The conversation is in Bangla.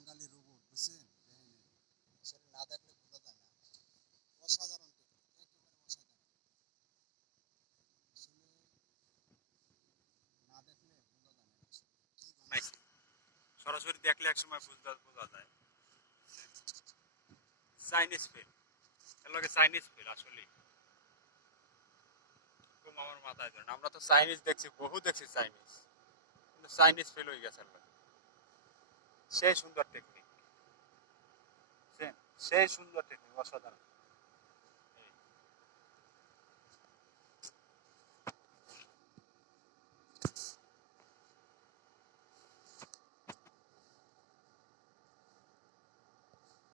বাঙালি রোবট বুঝছেন আসলে না দেখলে বোঝা যায় না অসাধারণ টেকনিক একেবারে অসাধারণ আসলে না দেখলে বোঝা যায় না আসলে কি বানাইছে। বানাইছে সরাসরি দেখলে একসময় বোঝা যায়। চাইনিজ ফিল, এর লগে চাইনিজ ফিল আসলে খুব আমার মাথায় ধরে না। আমরা তো চাইনিজ দেখছি, বহু দেখছি চাইনিজ, কিন্তু চাইনিজ ফিল হয়ে গেছে এর লগে। সেই সুন্দর টেকনিক, সেই সুন্দর টেকনিক, অসাধারণ।